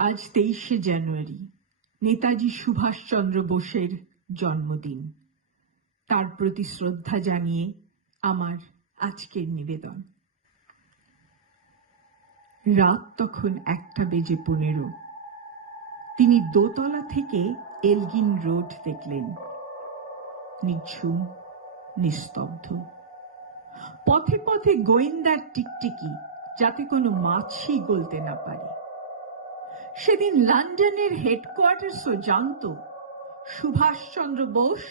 আজ তেইশে জানুয়ারি, নেতাজি সুভাষচন্দ্র বোসের জন্মদিন। তার প্রতি শ্রদ্ধা জানিয়ে আমার আজকের নিবেদন। রাত তখন একটা বেজে পনেরো। তিনি দোতলা থেকে এলগিন রোড দেখলেন। নিঝুম, নিস্তব্ধ। পথে পথে গোয়েন্দার টিকটিকি, যাতে কোনো মাছি গলতে না পারে। সেদিন লন্ডনের হেডকোয়ার্টার্সও জানত Subhash Chandra Bose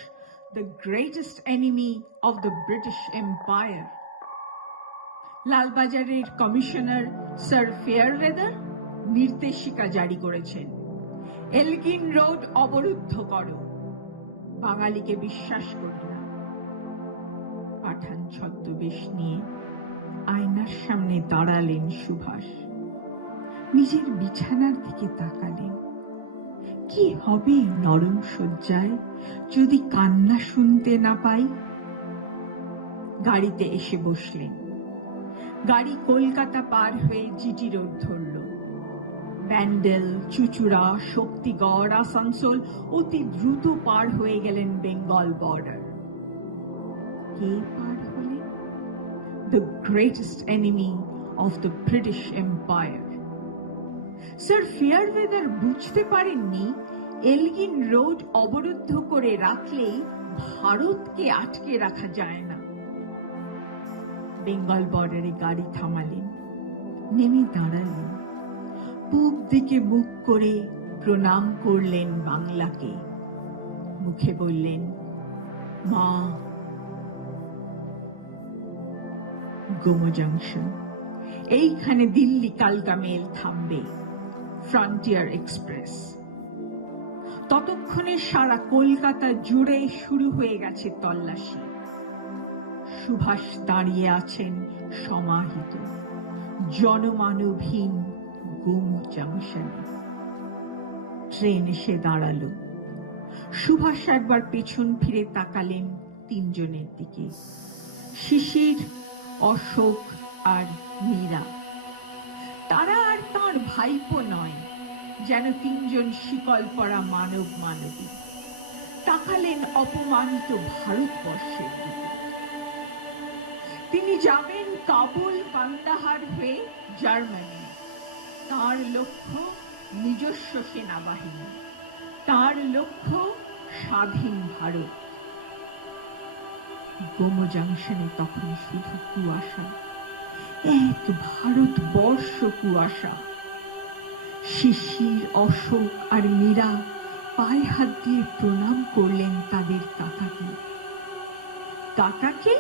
the greatest enemy of the British empire লালবাজারের commissioner sir ফেয়ারলেদার নির্দেশিকা জারি করেছেন। এলগিন রোড অবরুদ্ধ করো। বাঙালিকে বিশ্বাস করি না। পাঠান ছদ্মবেশ নিয়ে আয়নার সামনে দাঁড়ালেন সুভাষ। নিজের বিছানার দিকে তাকালেন। কি হবে নরম শয্যায় যদি কান্না শুনতে না পাই? গাড়িতে এসে বসলেন। গাড়ি কলকাতা পার হয়ে জিটি রোড ধরল। ব্যান্ডেল, চুচুড়া, শক্তিগড়, আসানসোল অতি দ্রুত পার হয়ে গেলেন বেঙ্গল বর্ডার। কে পার হলেন? The greatest enemy of the British empire sir Fairweather বুঝতে পারেননি। এলগিন রোড অবরুদ্ধ করে রাখলেই ভারতকে আটকে রাখা যায় না। বেঙ্গল বর্ডারে গাড়ি থামালেন, নেমে দাঁড়ালেন। পূব দিকে মুখ করে প্রণাম করলেন বাংলাকে। মুখে বললেন, মা গোমো জাংশন এইখানে দিল্লি কালকা মেল থামবে। ফ্রন্টিয়ার এক্সপ্রেস ততক্ষণে সারা কলকাতা জুড়ে শুরু হয়ে গেছে তল্লাশি। সুভাষ দাঁড়িয়ে আছেন সমাহিত, জনমানবহীন গুম জাংশনে ট্রেন এসে দাঁড়াল। সুভাষ একবার পেছন ফিরে তাকালেন তিনজনের দিকে। শিশির, অশোক আর মীরা। তারা আর তার ভাইপো নয়, যেন তিনজন শিকল পরা মানব মানবী তাকালেন অপমানিত ভারতবর্ষের দিকে। তিনি যাবেন কাবুল কান্দাহার হয়ে জার্মানি তার লক্ষ্য নিজস্ব সেনাবাহিনী, তার লক্ষ্য স্বাধীন ভারত। গোমো জাংশনে তখন শুধু কুয়াশা। এক ভারতবর্ষ কুয়াশা। শিশির, অশোক আর মীরা পায়ে হাত দিয়ে প্রণাম করলেন তাদের কাকাকে। কাকাকে?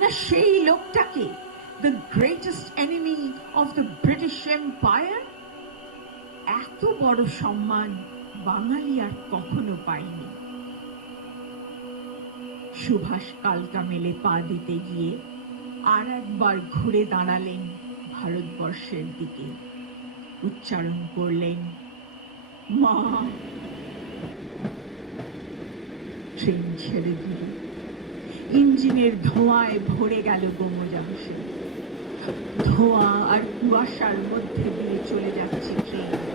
না সেই লোকটাকে? The greatest enemy of the British empire এত বড় সম্মান বাঙালি আর কখনো পায়নি। সুভাষ কালকা মেলে পা দিতে গিয়ে আর একবার ঘুরে দাঁড়ালেন ভারতবর্ষের দিকে। উচ্চারণ করলেন, মা, ট্রেন ছেড়ে দিল। ইঞ্জিনের ধোঁয়ায় ভরে গেল গোমজাংশে। ধোঁয়া আর কুয়াশার মধ্যে দিয়ে চলে যাচ্ছে ট্রেন।